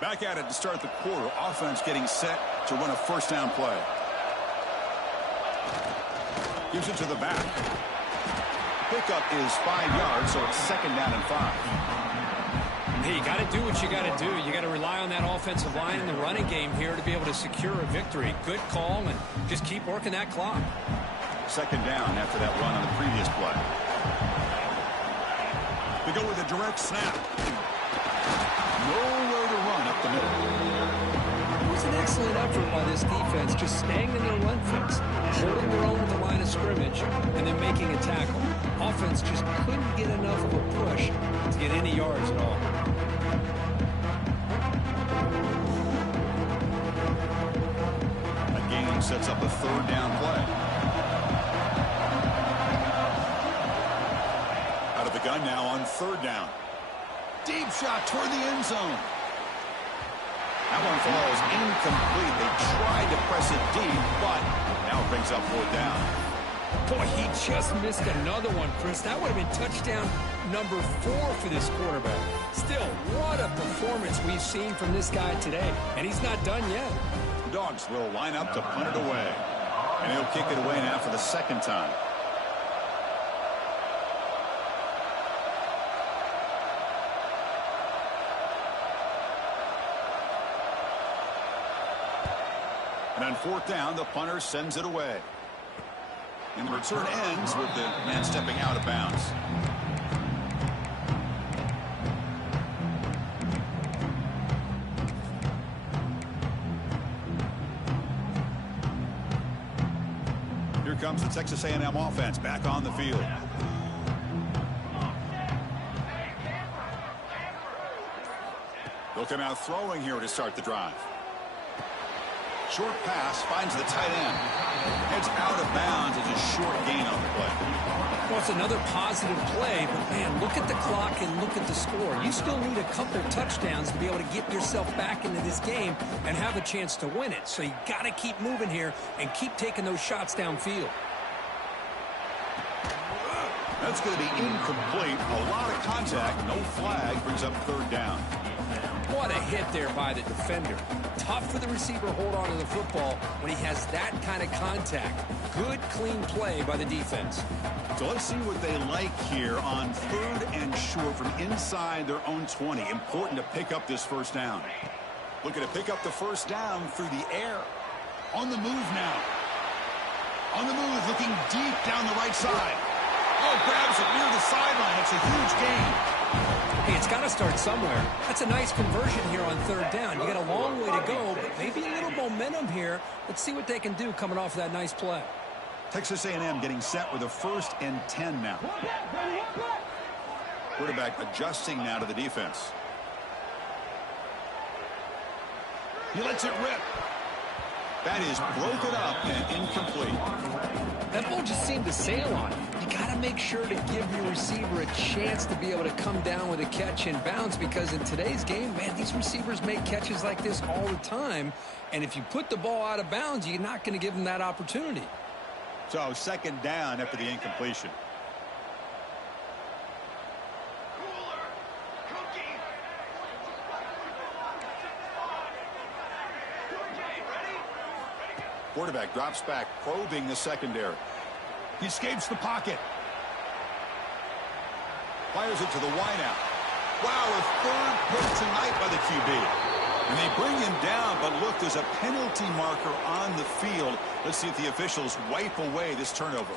Back at it to start the quarter. Offense getting set to run a first down play. Gives it to the back. Pickup is 5 yards, so it's second down and 5. Hey, you got to do what you got to do. You got to rely on that offensive line and the running game here to be able to secure a victory. Good call, and just keep working that clock. Second down after that run on the previous play. They go with a direct snap. Nowhere to run up the middle. It was an excellent effort by this defense, just staying in their run fence, holding their own at the line of scrimmage, and then making a tackle. Offense just couldn't get enough of a push to get any yards at all. A gain sets up a third down play. Out of the gun now on third down. Deep shot toward the end zone. That one falls incomplete. They tried to press it deep, but now it brings up fourth down. Boy, he just missed another one, Chris. That would have been touchdown number 4 for this quarterback. Still, what a performance we've seen from this guy today, and he's not done yet. The Dogs will line up to punt it away, and he'll kick it away now for the second time. And on fourth down, the punter sends it away. And the return ends with the man stepping out of bounds. Here comes the Texas A&M offense back on the field. They'll come out throwing here to start the drive. Short pass finds the tight end. It's out of bounds. It's a short gain on the play. Well, it's another positive play, but man, look at the clock and look at the score. You still need a couple touchdowns to be able to get yourself back into this game and have a chance to win it. So you got to keep moving here and keep taking those shots downfield. That's going to be incomplete. A lot of contact. No flag. Brings up third down. What a hit there by the defender. Tough for the receiver to hold on to the football when he has that kind of contact. Good, clean play by the defense. So let's see what they like here on third and short from inside their own 20. Important to pick up this first down. Looking to pick up the first down through the air. On the move now. On the move, looking deep down the right side. Oh, grabs it near the sideline. It's a huge gain. Hey, it's got to start somewhere. That's a nice conversion here on third down. You got a long way to go, but maybe a little momentum here. Let's see what they can do coming off of that nice play. Texas A&M getting set with a 1st and 10 now. Quarterback adjusting now to the defense. He lets it rip. That is broken up and incomplete. That ball just seemed to sail on him. You got to make sure to give your receiver a chance to be able to come down with a catch and bounce, because in today's game, man, these receivers make catches like this all the time. And if you put the ball out of bounds, you're not going to give them that opportunity. So second down after the incompletion. Quarterback drops back, probing the secondary. He escapes the pocket. Fires it to the wideout. Wow, a third pick tonight by the QB. And they bring him down, but look, there's a penalty marker on the field. Let's see if the officials wipe away this turnover.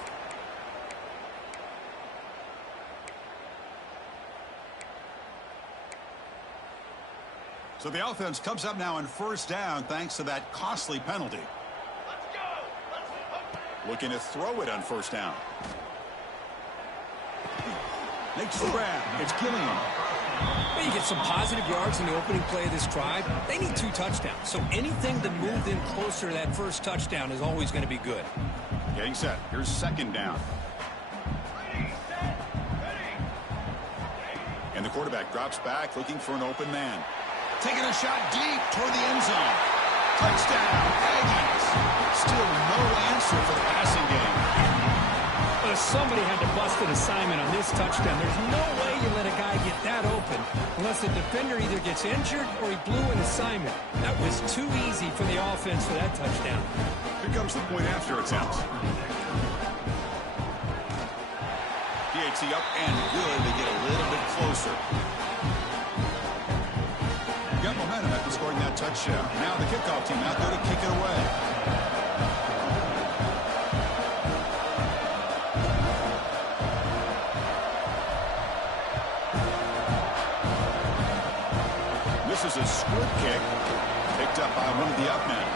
So the offense comes up now on first down thanks to that costly penalty. Looking to throw it on first down. Makes the grab. It's Gilliam. Well, you get some positive yards in the opening play of this drive. They need 2 touchdowns, so anything to move them closer to that first touchdown is always going to be good. Getting set. Here's second down. And the quarterback drops back, looking for an open man. Taking a shot deep toward the end zone. Touchdown, Aggies. Still no answer for the passing game. Somebody had to bust an assignment on this touchdown. There's no way you let a guy get that open unless the defender either gets injured or he blew an assignment. That was too easy for the offense for that touchdown. Here comes the point after attempt. PAT up and good to get a little bit closer. Got momentum after scoring that touchdown. Now the kickoff team out there to kick it away. This is a squib kick picked up by one of the up men.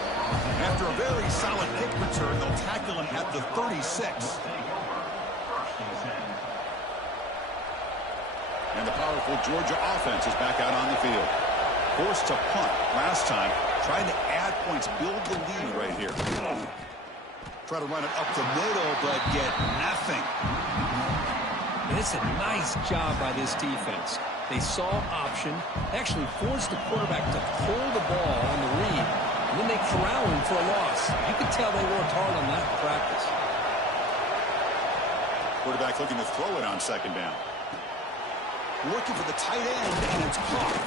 After a very solid kick return, they'll tackle him at the 36. And the powerful Georgia offense is back out on the field. Forced to punt last time. Trying to add points, build the lead right here. Try to run it up the middle, but get nothing. And it's a nice job by this defense. They saw option, actually forced the quarterback to pull the ball on the read, and then they corral him for a loss. You can tell they worked hard on that in practice. Quarterback looking to throw it on second down. Looking for the tight end, and it's caught.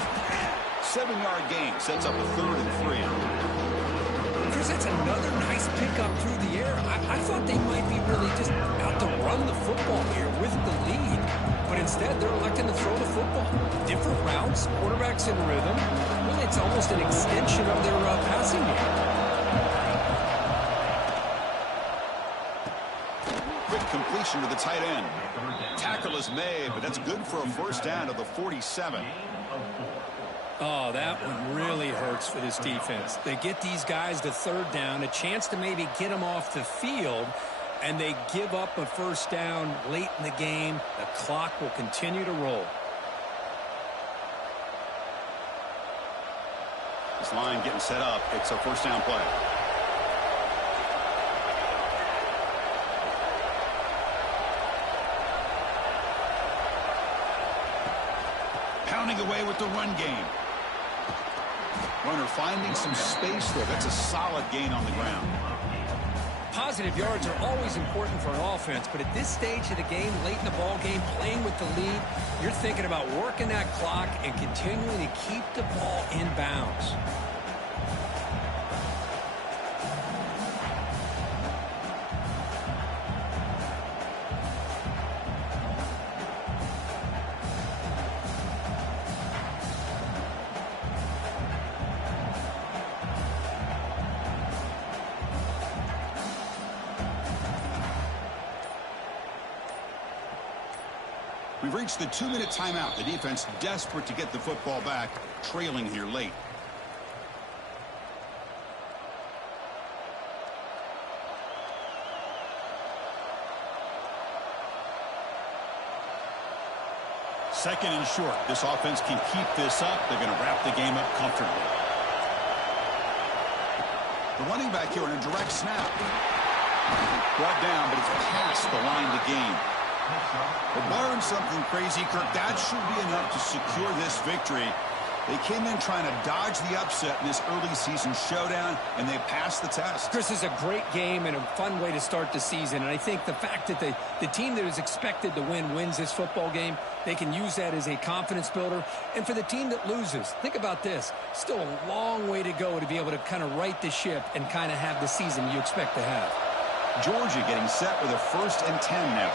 7-yard gain sets up a 3rd and 3. Chris, that's another nice pickup through the air. I thought they might be really just out to run the football here with the lead. But instead, they're electing to throw the football. Different routes, quarterbacks in rhythm. Really, it's almost an extension of their passing game. Quick completion to the tight end. Tackle is made, but that's good for a first down to the 47. Oh, that one really hurts for this defense. They get these guys to third down, a chance to maybe get them off the field, and they give up a first down late in the game. The clock will continue to roll. This line getting set up. It's a first down play. Pounding away with the run game. Runner finding some space there. That's a solid gain on the ground. Positive yards are always important for an offense, but at this stage of the game, late in the ball game, playing with the lead, you're thinking about working that clock and continuing to keep the ball in bounds. We've reached the 2-minute timeout. The defense desperate to get the football back, trailing here late. Second and short. This offense can keep this up. They're going to wrap the game up comfortably. The running back here in a direct snap. Brought down, but it's past the line to gain. But barring something crazy, Kirk, that should be enough to secure this victory. They came in trying to dodge the upset in this early season showdown, and they passed the test. Chris, is a great game and a fun way to start the season. And I think the fact that the team that is expected to win wins this football game, they can use that as a confidence builder. And for the team that loses, think about this. Still a long way to go to be able to kind of right the ship and kind of have the season you expect to have. Georgia getting set with a 1st and 10 now.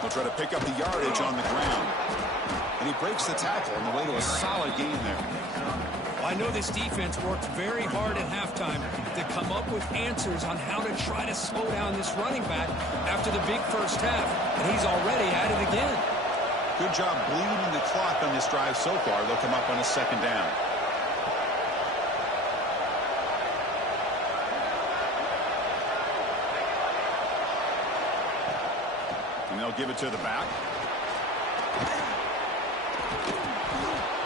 He'll try to pick up the yardage on the ground. And he breaks the tackle on the way to a solid gain there. Well, I know this defense worked very hard at halftime to come up with answers on how to try to slow down this running back after the big first half. And he's already at it again. Good job bleeding the clock on this drive so far. They'll come up on a 2nd down. And they'll give it to the back.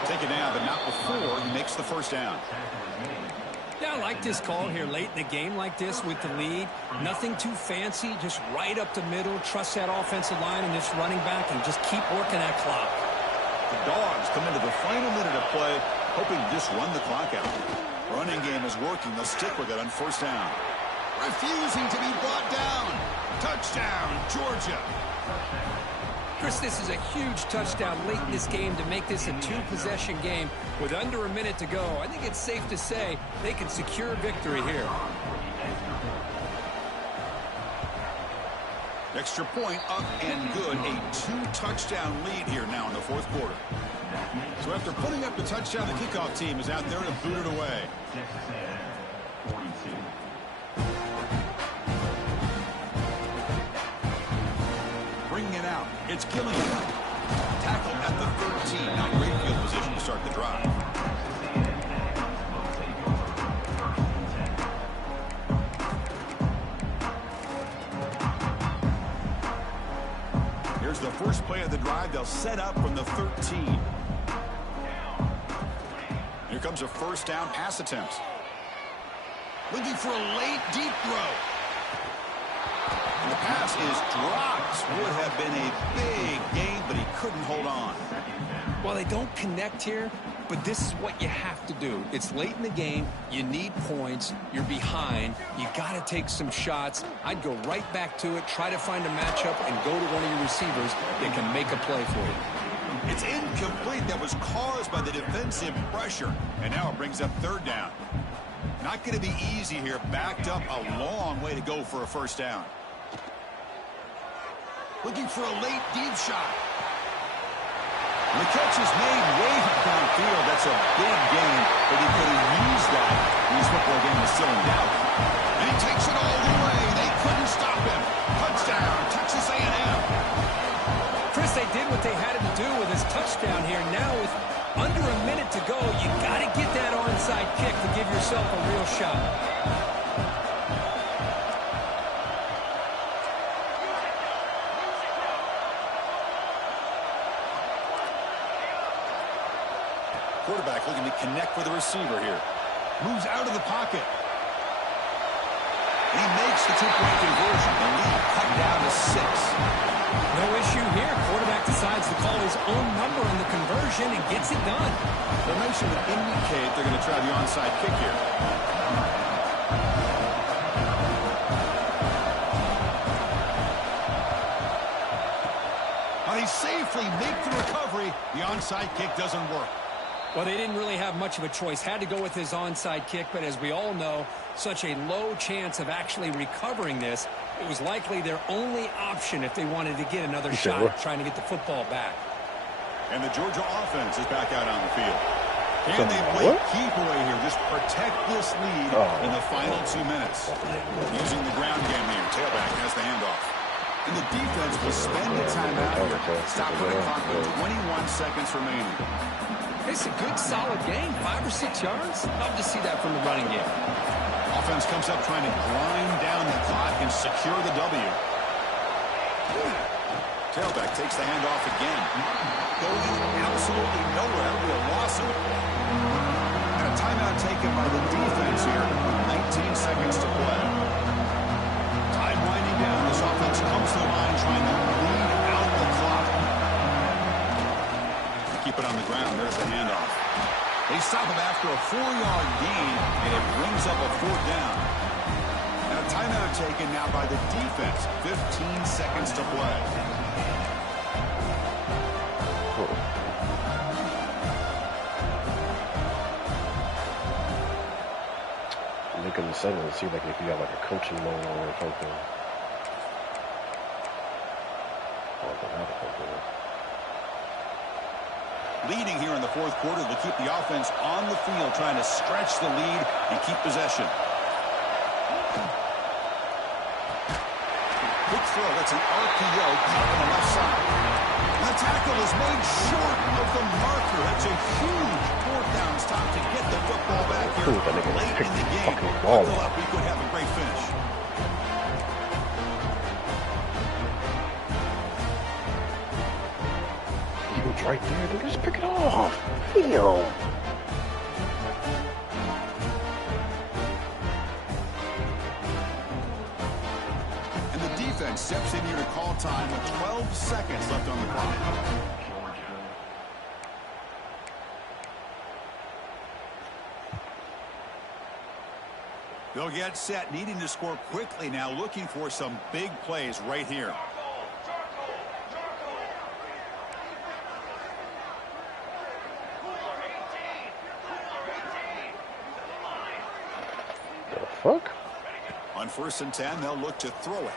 Take it down, but not before he makes the 1st down. Yeah, I like this call here late in the game like this with the lead. Nothing too fancy, just right up the middle. Trust that offensive line and this running back and just keep working that clock. The Dogs come into the final minute of play, hoping to just run the clock out. Running game is working. They'll stick with it on 1st down. Refusing to be brought down. Touchdown, Georgia. Chris, this is a huge touchdown late in this game to make this a 2-possession game with under a minute to go. I think it's safe to say they can secure victory here. Extra point up and good. A 2-touchdown lead here now in the 4th quarter. So after putting up the touchdown, the kickoff team is out there to boot it away. Bringing it out. It's Gillian. Tackled at the 13. Now great field position to start the drive. Here's the first play of the drive. They'll set up from the 13. Here comes a 1st down pass attempt. Looking for a late deep throw. And the pass is dropped. Would have been a big gain, but he couldn't hold on. Well, they don't connect here, but this is what you have to do. It's late in the game. You need points. You're behind. You got to take some shots. I'd go right back to it, try to find a matchup, and go to one of your receivers that can make a play for you. It's incomplete. That was caused by the defensive pressure. And now it brings up 3rd down. Not going to be easy here. Backed up a long way to go for a 1st down. Looking for a late deep shot. And the catch is made way downfield. That's a big gain, but he could have used that when his football game was still in doubt. And he takes it all the way. They couldn't stop him. Touchdown, Texas A&M. Chris, they did what they had to do with his touchdown here. Now with under a minute to go, you got to get that onside kick to give yourself a real shot. Quarterback looking to connect with the receiver here. Moves out of the pocket. He makes the 2-point conversion. The lead cut down to 6. No issue here. Quarterback decides to call his own number on the conversion and gets it done. Formation would indicate they're going to try the onside kick here. Well, they safely make the recovery. The onside kick doesn't work. Well, they didn't really have much of a choice. Had to go with his onside kick, but as we all know, such a low chance of actually recovering this. It was likely their only option if they wanted to get another shot at trying to get the football back. And the Georgia offense is back out on the field. Can they play keep away here? Just protect this lead in the final 2 minutes. Using the ground game here. Tailback has the handoff. And the defense will spend the timeout here. Stop the clock with 21 seconds remaining. It's a good, solid game. 5 or 6 yards. Love to see that from the running game. Offense comes up trying to grind down the clock and secure the W. Tailback takes the handoff again. Going absolutely nowhere. We'll loss him. And a timeout taken by the defense here with 19 seconds to play. Time winding down. This offense comes to the line trying to bleed out the clock. Keep it on the ground. There's the handoff. They stop him after a 4-yard gain, and it brings up a 4th down. And a timeout taken now by the defense. 15 seconds to play. Look in the center and see like if you got like a coaching loan or something. Leading here in the 4th quarter to keep the offense on the field, trying to stretch the lead and keep possession. Quick throw. That's an RPO caught on the left side. The tackle is made short of the marker. That's a huge 4th down stop to get the football back here late in the game. Buckle up. We could have a great finish. It's right there. They just pick it off. Damn. And the defense steps in here to call time with 12 seconds left on the clock. They'll get set, needing to score quickly now, looking for some big plays right here. Fuck. On 1st and 10, they'll look to throw it.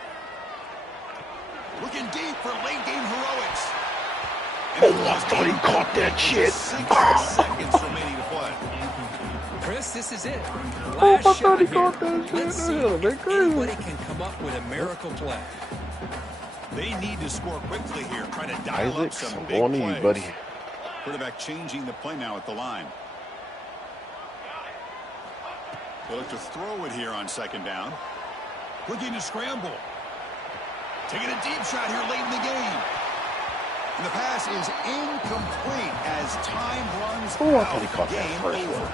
Looking deep for late game heroics. Oh, I thought he caught that shit. 6 seconds remaining to play. Chris, this is it. Oh, Last shot he here. caught that shit. Let's see if anybody can come up with a miracle play. They need to score quickly here, trying to dial up Isaac, some I'm big going to plays. you, buddy. Quarterback changing the play now at the line. They look to throw it here on 2nd down. Looking to scramble. Taking a deep shot here late in the game. And the pass is incomplete as time runs out. Oh, I thought he caught that Game first over. one.